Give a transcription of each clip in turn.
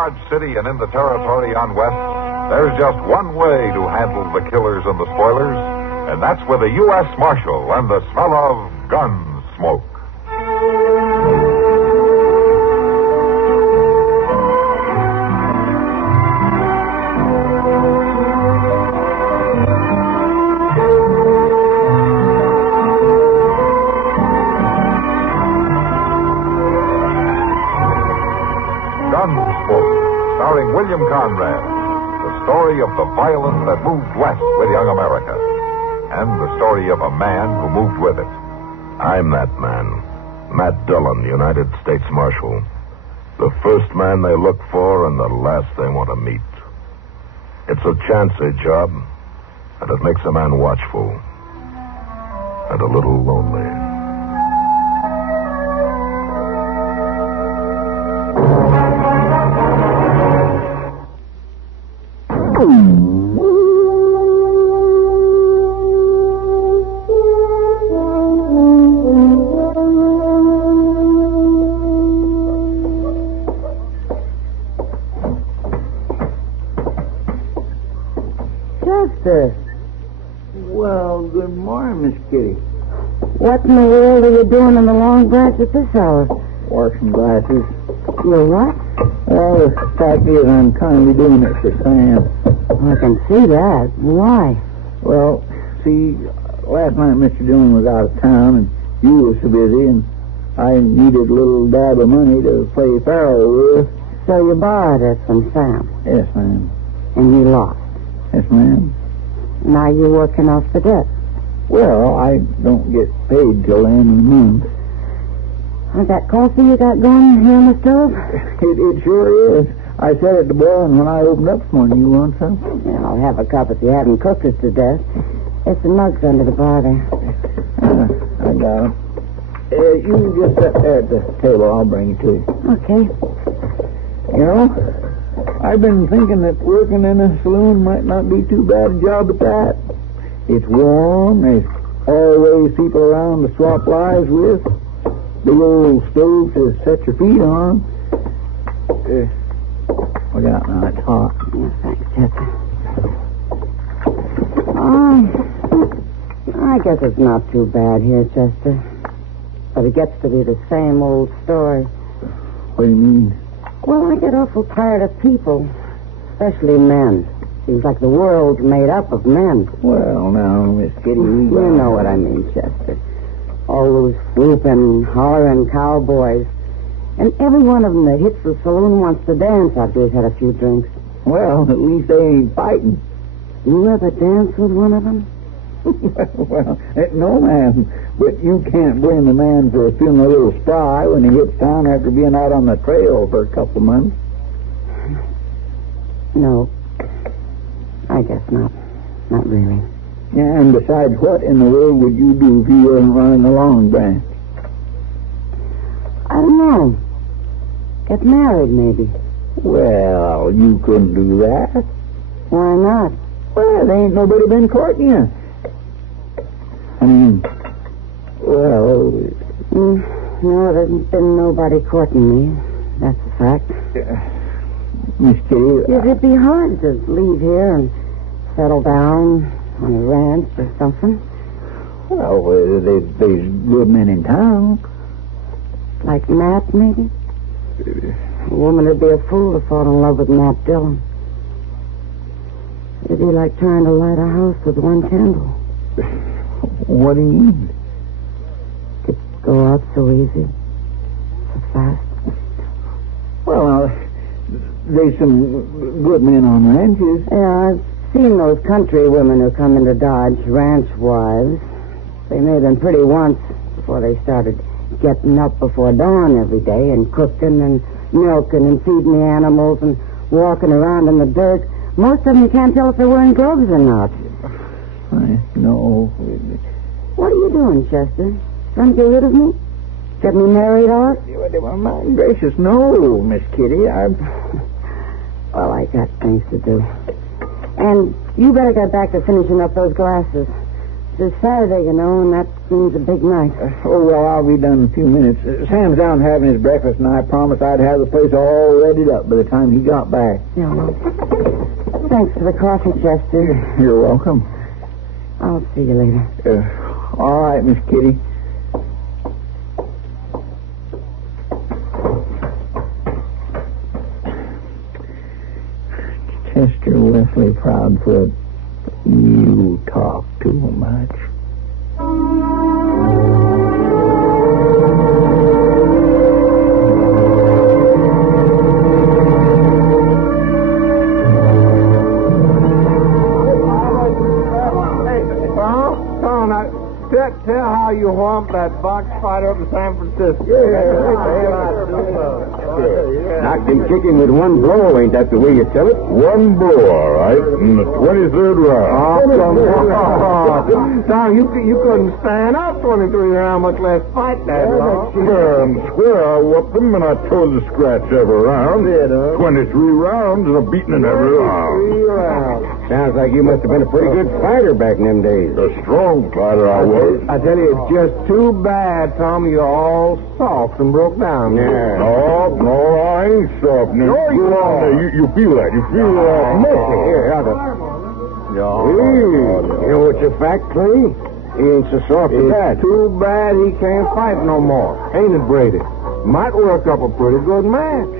Dodge City and in the territory on West, there's just one way to handle the killers and the spoilers, and that's with a U.S. Marshal and the smell of Gunsmoke. Gunsmoke, starring William Conrad, the story of the violence that moved west with young America, and the story of a man who moved with it. I'm that man, Matt Dillon, United States Marshal. The first man they look for and the last they want to meet. It's a chancy job, and it makes a man watchful and a little lonely. Chester. Well, good morning, Miss Kitty. What in the world are you doing in the Long Branch at this hour? Washing glasses. You're what? Well, the fact is, I'm kindly doing it for Sam. I can see that. Why? Well, see, last night Mr. Dillon was out of town, and you was so busy, and I needed a little dab of money to play faro with. So you borrowed it from Sam? Yes, ma'am. And you lost? Yes, ma'am. Now you're working off the debt? Well, I don't get paid till the end of the month. That coffee you got going here on the stove? It sure is. I set it to boiling when I opened up this morning. You want some? Yeah, I'll have a cup if you haven't cooked us to death. There's some mugs under the bar there. I got it. You just sit there at the table. I'll bring it to you. Okay. You know, I've been thinking that working in a saloon might not be too bad a job at that. It's warm. There's always people around to swap lives with. Big old stove to set your feet on. Look out now, it's hot. Yeah, thanks, Chester. I guess it's not too bad here, Chester. But it gets to be the same old story. What do you mean? Well, I get awful tired of people, especially men. Seems like the world's made up of men. Well, now, Miss Kitty, You know what I mean, Chester. All those whooping, hollering cowboys. And every one of them that hits the saloon wants to dance after he's had a few drinks. Well, at least they ain't fighting. You ever dance with one of them? Well, no, ma'am. But you can't blame the man for feeling a little spry when he hits town after being out on the trail for a couple of months. No. I guess not. Not really. Yeah, and besides, what in the world would you do if you weren't running the Long Branch? I don't know. Get married, maybe. Well, you couldn't do that. Why not? Well, there ain't nobody been courting you. I mean, well... No, there's been nobody courting me. That's a fact. Miss Kitty... It'd be hard to leave here and settle down on a ranch or something. Well, there's good men in town. Like Matt, maybe? A woman would be a fool to fall in love with Matt Dillon. It'd be like trying to light a house with one candle. What do you mean? Could go out so easy, so fast. Well, there's some good men on ranches. Yeah, I've seen those country women who come into Dodge, ranch wives. They made them pretty once before they started getting up before dawn every day and cooking and milking and feeding the animals and walking around in the dirt. Most of them you can't tell if they're wearing gloves or not. No. What are you doing, Chester? Trying to get rid of me? Get me married off? Well, my gracious, no, Miss Kitty. Well, I got things to do. And you better get back to finishing up those glasses. It's Saturday, you know, and that means a big night. Well, I'll be done in a few minutes. Sam's down having his breakfast, and I promised I'd have the place all readied up by the time he got back. Yeah, well, thanks for the coffee, Chester. You're welcome. I'll see you later. All right, Miss Kitty. Chester Wesley Proudfoot, you talk too much. Tell how you whomped that box fight up in San Francisco. Knocked him kicking with one blow, ain't that the way you tell it? One blow, all right, in the 23rd round. Tom, you couldn't stand up 23 rounds, much less fight that long. Fair and square, I whooped him, and I tore the scratch every round. 23 rounds and a beating in every round. Sounds like you must have been a pretty good fighter back in them days. A strong fighter I was. I tell you, it's just too bad, Tom, you're all soft and broke down. Yeah. No, I ain't soft. Now, you go on there. You feel that. You feel muscle. Here, have it. You know what's a fact, Clay? He ain't so soft as that. It's too bad he can't fight no more. Ain't it, Brady? Might work up a pretty good match.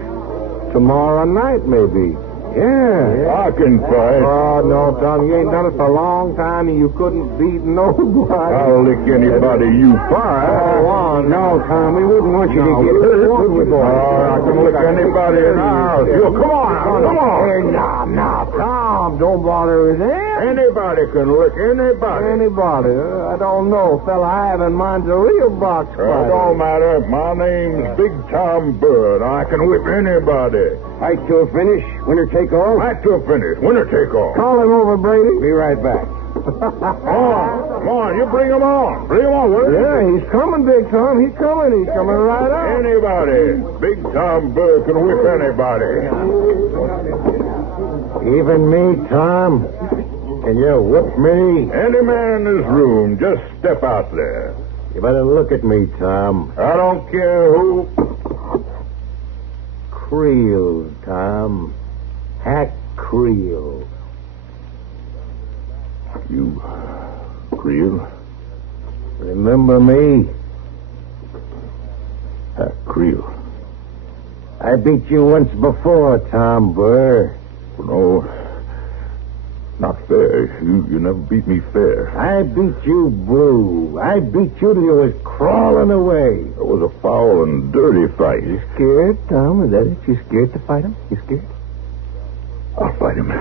Tomorrow night, maybe. Yeah. I can fight. Oh, no, Tom, you ain't done it for a long time, and you couldn't beat nobody. I'll lick anybody you fight. Oh, no, Tom, we wouldn't want you to get hurt, would we, boy? I can lick anybody in the house. Come on. Hey, now, Tom, don't bother with him. Anybody can lick anybody. Anybody? I don't know. Fella I have in mind's a real box fighter. It don't matter. My name's Big Tom Bird. I can whip anybody. Fight to a finish, winner take all? Fight to a finish. Winner take all. Call him over, Brady. Be right back. Come on. You bring him on. Bring him on, will you? Yeah, he's coming, Big Tom. He's coming right up. Anybody. Big Tom Bird can whip anybody. Even me, Tom? Can you whip me? Any man in this room, just step out there. You better look at me, Tom. I don't care who. Creel, Tom. Hack Creel. You, Creel? Remember me? Hack Creel. I beat you once before, Tom Burr. No, not fair. You never beat me fair. I beat you blue. I beat you till you was crawling away. It was a foul and dirty fight. You scared, Tom? Is that it? You scared to fight him? You scared? I'll fight him.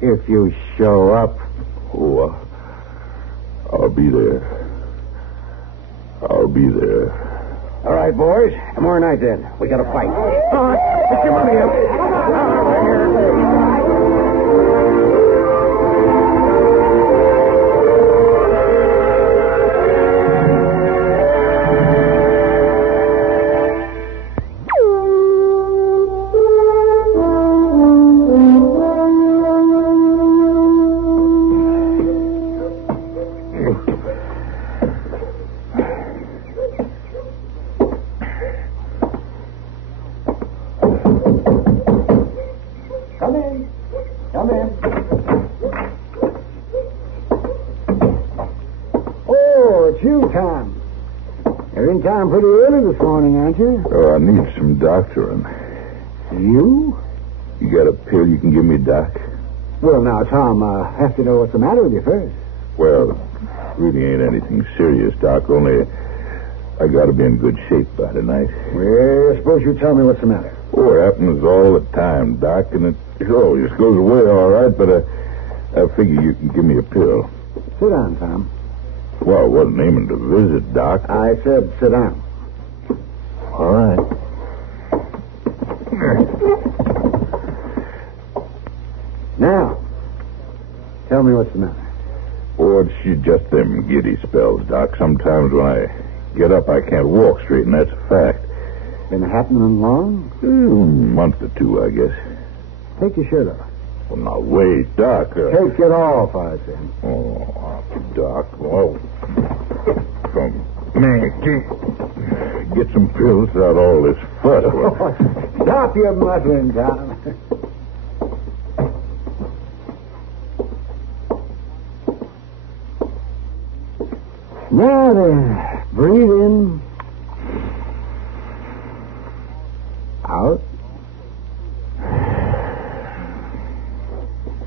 If you show up. Oh, I'll be there. I'll be there. All right, boys. Tomorrow night, then. We got to fight. All right. Get your money up. Pretty early this morning, aren't you? Oh, I need some doctoring. You? You got a pill you can give me, Doc? Well, now, Tom, I have to know what's the matter with you first. Well, really ain't anything serious, Doc. Only I got to be in good shape by tonight. Well, suppose you tell me what's the matter. Oh, it happens all the time, Doc, and it always goes away all right, but I figure you can give me a pill. Sit down, Tom. Well, I wasn't aiming to visit, Doc. I said sit down. All right. Now, tell me what's the matter. Oh, it's just them giddy spells, Doc. Sometimes when I get up, I can't walk straight, and that's a fact. Been happening long? A month or two, I guess. Take your shirt off. Well, now, wait, Doc. Take it off, I say. Oh, Doc. Oh. Man, get some pills without all this fuss. Stop your muttering, Tom. Now then, breathe in. Out.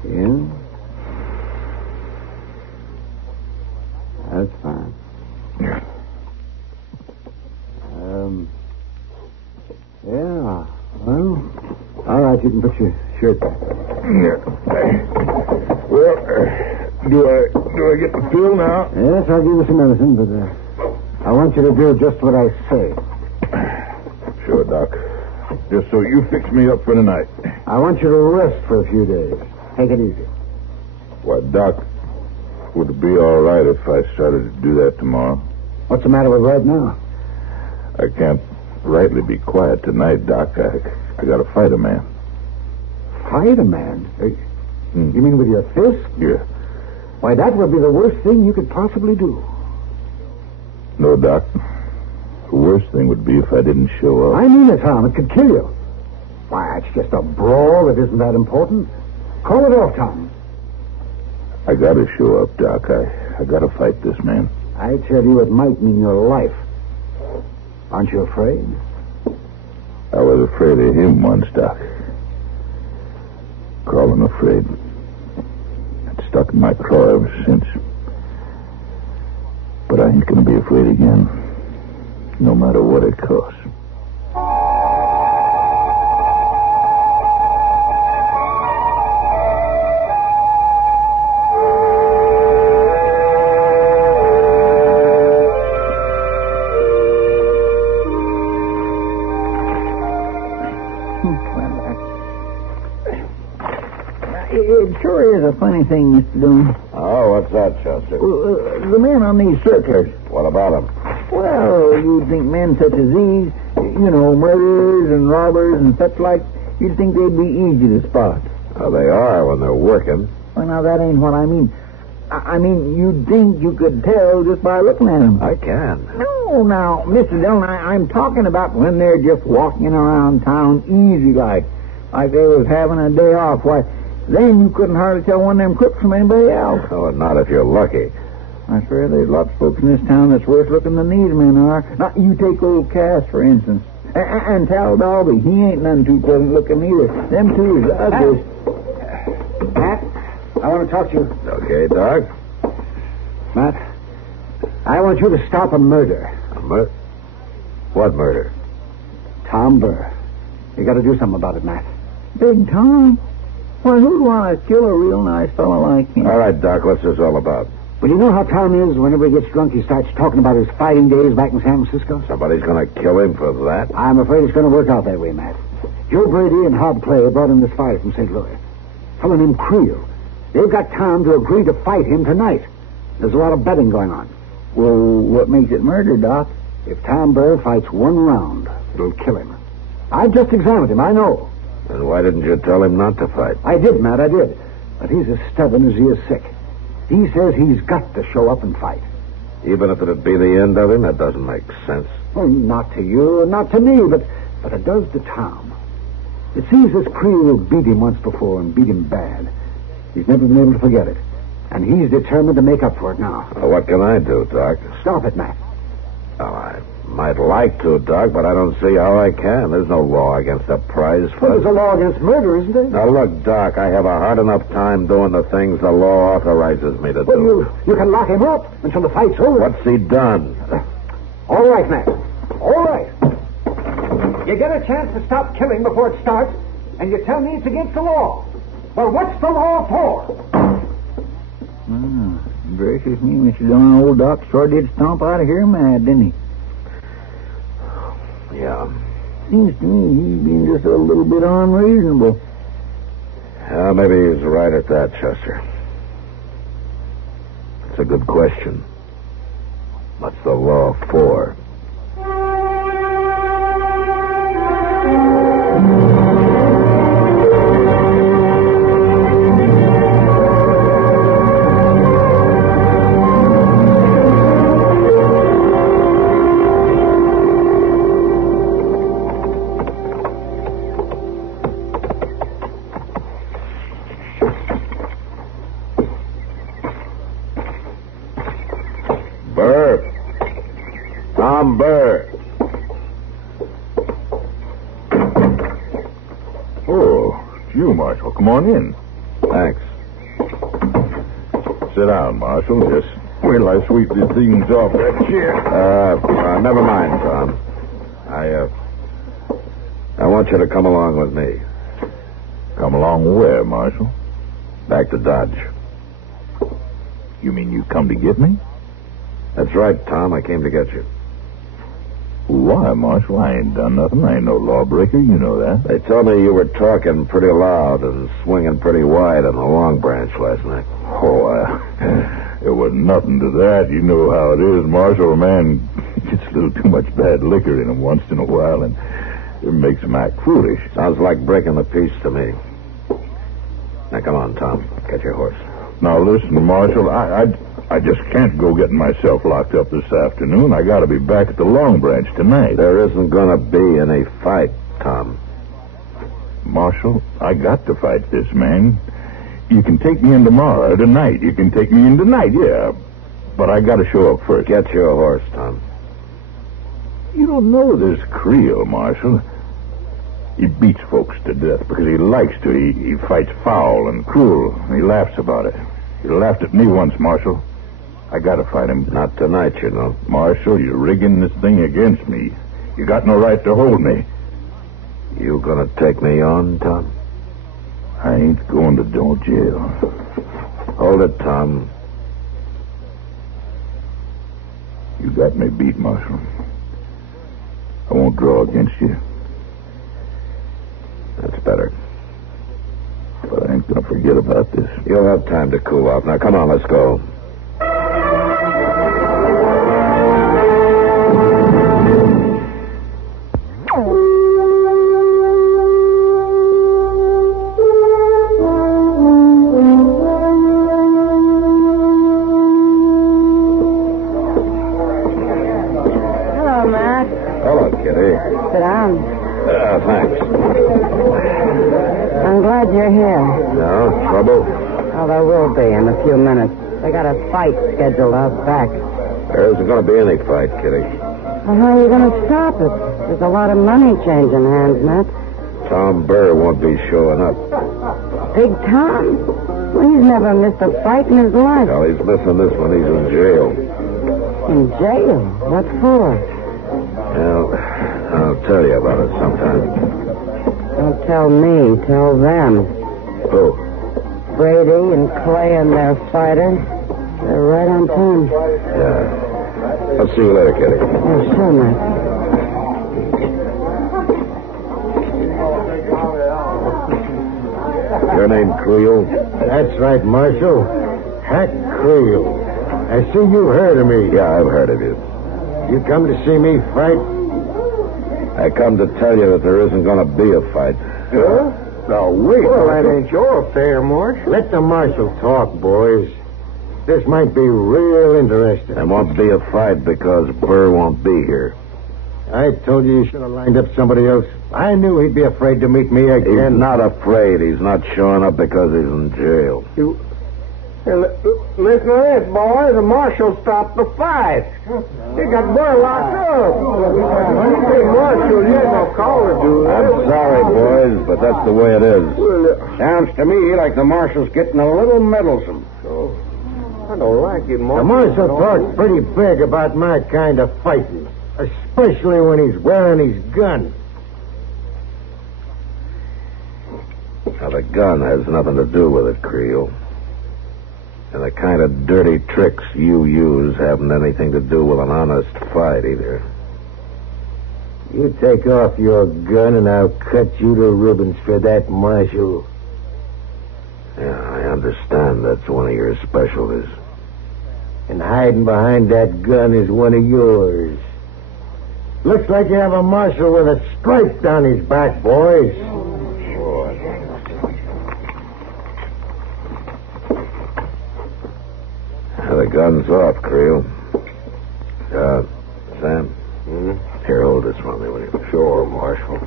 In. That's fine. Yeah. Well, all right, you can put your shirt back. Yeah. Well, do I get the pill now? Yes, I'll give you some medicine, but I want you to do just what I say. Sure, Doc. Just so you fix me up for tonight. I want you to rest for a few days. Take it easy. Why, Doc, would it be all right if I started to do that tomorrow? What's the matter with right now? I can't rightly be quiet tonight, Doc. I got to fight a man. Fight a man? You mean with your fist? Yeah. Why, that would be the worst thing you could possibly do. No, Doc. The worst thing would be if I didn't show up. I mean it, Tom. It could kill you. Why, it's just a brawl. It isn't that important. Call it off, Tom. I got to show up, Doc. I got to fight this man. I tell you, it might mean your life. Aren't you afraid? I was afraid of him once, Doc. Call him afraid. It's stuck in my craw ever since. But I ain't going to be afraid again. No matter what it costs. It sure is a funny thing, Mr. Dillon. Oh, what's that, Chester? The men on these circulars. What about him? Well, you'd think men such as these, murderers and robbers and such like, you'd think they'd be easy to spot. Well, they are when they're working. Well, now, that ain't what I mean. I mean, you'd think you could tell just by looking at them. I can. No, now, Mr. Dillon, I'm talking about when they're just walking around town easy like they was having a day off. Why, then you couldn't hardly tell one of them crooks from anybody else. Oh, not if you're lucky. I swear there's lots of folks in this town that's worse looking than these men are. Now, you take old Cass, for instance. And Tal Dalby, he ain't none too pleasant looking either. Them two is the ugliest. Matt, I want to talk to you. Okay, Doc. Matt, I want you to stop a murder. A murder? What murder? Tom Burr. You got to do something about it, Matt. Big Tom? Why, who'd want to kill a real nice fellow like him? All right, Doc, what's this all about? Well, you know how Tom is? Whenever he gets drunk, he starts talking about his fighting days back in San Francisco. Somebody's going to kill him for that? I'm afraid it's going to work out that way, Matt. Joe Brady and Hob Clay brought in this fighter from St. Louis. A fellow named Creel. They've got Tom to agree to fight him tonight. There's a lot of betting going on. Well, what makes it murder, Doc? If Tom Burr fights one round, it'll kill him. I've just examined him, I know. Then why didn't you tell him not to fight? I did, Matt, I did. But he's as stubborn as he is sick. He says he's got to show up and fight. Even if it'd be the end of him, that doesn't make sense. Well, not to you, not to me, but it does to Tom. It seems this Creel beat him once before and beat him bad. He's never been able to forget it. And he's determined to make up for it now. Well, what can I do, Doc? Stop it, Matt. Well, I might like to, Doc, but I don't see how I can. There's no law against a prize fight. Well, there's a law against murder, isn't there? Now, look, Doc, I have a hard enough time doing the things the law authorizes me to Well, do. you can lock him up until the fight's over. What's he done? All right, Matt. All right. You get a chance to stop killing before it starts, and you tell me it's against the law. Well, what's the law for? Gracious me, Mr. Dillon. Old Doc sure did stomp out of here mad, didn't he? Yeah. Seems to me he's been just a little bit unreasonable. Yeah, maybe he's right at that, Chester. It's a good question. What's the law for? Tom Baer. Oh, it's you, Marshal. Come on in. Thanks. Sit down, Marshal. Just wait till I sweep these things off that chair. Never mind, Tom. I want you to come along with me. Come along where, Marshal? Back to Dodge. You mean you come to get me? That's right, Tom. I came to get you. Why, Marshal? I ain't done nothing. I ain't no lawbreaker. You know that. They told me you were talking pretty loud and swinging pretty wide on the Long Branch last night. Oh, there wasn't nothing to that. You know how it is, Marshal. A man gets a little too much bad liquor in him once in a while, and it makes him act foolish. Sounds like breaking the peace to me. Now, come on, Tom. Get your horse. Now, listen, Marshal, I just can't go getting myself locked up this afternoon. I got to be back at the Long Branch tonight. There isn't going to be any fight, Tom. Marshal, I got to fight this man. You can take me in tomorrow or tonight. You can take me in tonight, yeah. But I got to show up first. Get your horse, Tom. You don't know this Creel, Marshal. He beats folks to death because he likes to. He fights foul and cruel, and he laughs about it. He laughed at me once, Marshal. I got to fight him. Not tonight, you know. Marshal, you're rigging this thing against me. You got no right to hold me. You gonna take me on, Tom? I ain't going to no jail. Hold it, Tom. You got me beat, Marshal. I won't draw against you. That's better. But I ain't going to forget about this. You'll have time to cool off. Now, come on, let's go. Hello, Matt. Hello, Kitty. Sit down. Thanks. I'm glad you're here. No trouble? Oh, there will be in a few minutes. They got a fight scheduled out back. There isn't going to be any fight, Kitty. Well, how are you going to stop it? There's a lot of money changing hands, Matt. Tom Baer won't be showing up. Big Tom? Well, he's never missed a fight in his life. Well, he's missing this one. He's in jail. In jail? What for? Well, I'll tell you about it sometime. Don't tell me. Tell them. Who? Brady and Clay and their fighter. They're right on time. Yeah. I'll see you later, Kitty. Oh, sure, Matt. Your name Creel? That's right, Marshal. Hack Creel. I see you've heard of me. Yeah, I've heard of you. You come to see me fight? I come to tell you that there isn't going to be a fight. Huh? Now, wait. Well, that ain't your affair, Marsh. Let the Marshal talk, boys. This might be real interesting. There won't be a fight because Burr won't be here. I told you should have lined up somebody else. I knew he'd be afraid to meet me again. He's not afraid. He's not showing up because he's in jail. Listen to this, boys. The marshal stopped the fight. He got Burr locked up. Hey, Marshal, you ain't no call to do that. I'm sorry, boys, but that's the way it is. Sounds to me like the Marshal's getting a little meddlesome. I don't like it, Marshal. The Marshal talks pretty big about my kind of fighting, especially when he's wearing his gun. Now, the gun has nothing to do with it, Creel. And the kind of dirty tricks you use haven't anything to do with an honest fight, either. You take off your gun and I'll cut you to ribbons for that, Marshal. Yeah, I understand that's one of your specialties. And hiding behind that gun is one of yours. Looks like you have a Marshal with a stripe down his back, boys. The gun's off, Creel. Sam? Here, hold this for me, will you? Sure, Marshal.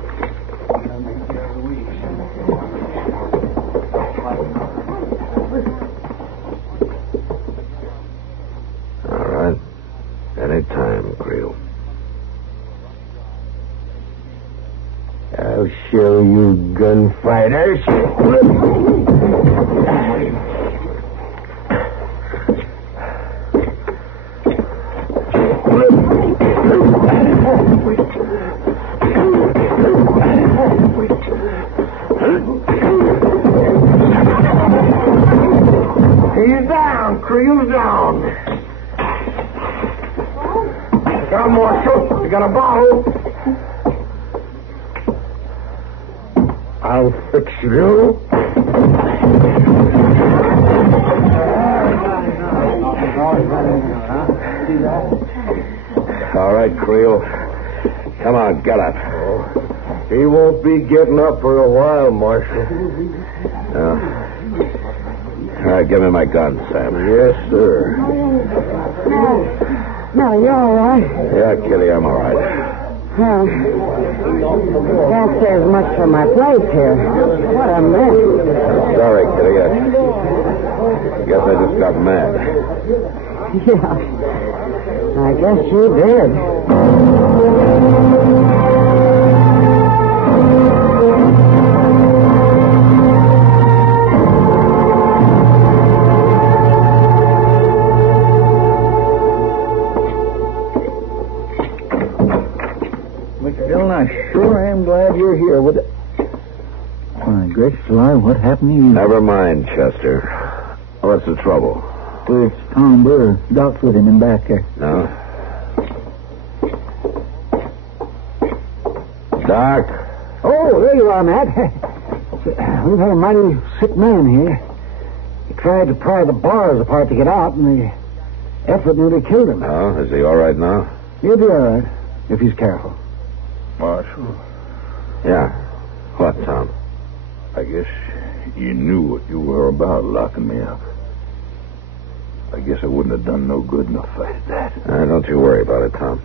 All right. Any time, Creel. show you gunfighters. He's down. Creel's down. Got him, Marshal. You got a bottle? I'll fix you. All right, Creel. Come on, get up. He won't be getting up for a while, Marshal. No. All right, give me my gun, Sam. Yes, sir. No, you're all right. Yeah, Kitty, I'm all right. Well, can't say as much for my place here. What a mess. Sorry, Kitty. I guess I just got mad. Yeah, I guess you did. Mr. Dillon, I sure am glad you're here with it. My gracious alive, what happened to you? Never mind, Chester. What's the trouble? Well, it's Tom Burr. Doc's with him in back there. No? Doc? Oh, there you are, Matt. We've had a mighty sick man here. He tried to pry the bars apart to get out, and the effort nearly killed him. Oh, is he all right now? He'll be all right, if he's careful. Marshal, Yeah. What, Tom? I guess you knew what you were about, locking me up. I guess I wouldn't have done no good in a fight at that. Don't you worry about it, Tom.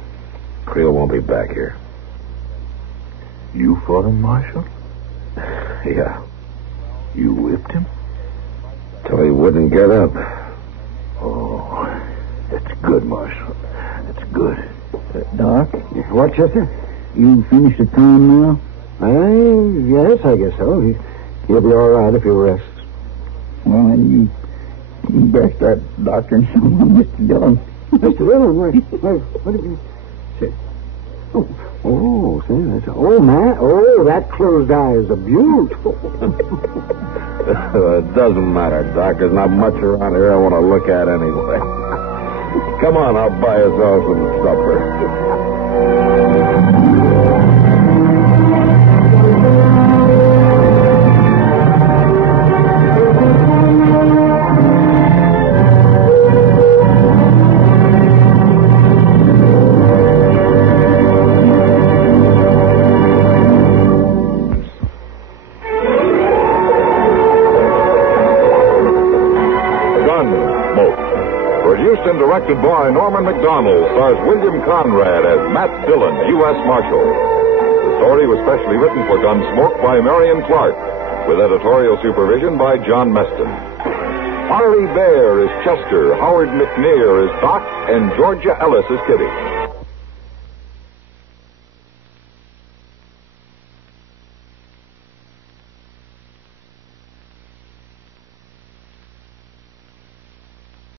Creel won't be back here. You fought him, Marshal? Yeah. You whipped him? Till he wouldn't get up. Oh, that's good, Marshal. That's good. Doc? What, Chester? You finished the time now? Yes, I guess so. He'll be all right if he'll rest. Well, then you best start doctoring someone, Mr. Dillon. Mr. Dillon? What did you say? Oh, say that's... Oh, Matt. Oh, that closed eye is a beaut. It doesn't matter, Doc. There's not much around here I want to look at anyway. Come on, I'll buy us all some supper. Directed by Norman MacDonnell, stars William Conrad as Matt Dillon, U.S. Marshal. The story was specially written for Gunsmoke by Marion Clark, with editorial supervision by John Meston. Parley Baer is Chester, Howard McNear is Doc, and Georgia Ellis is Kitty.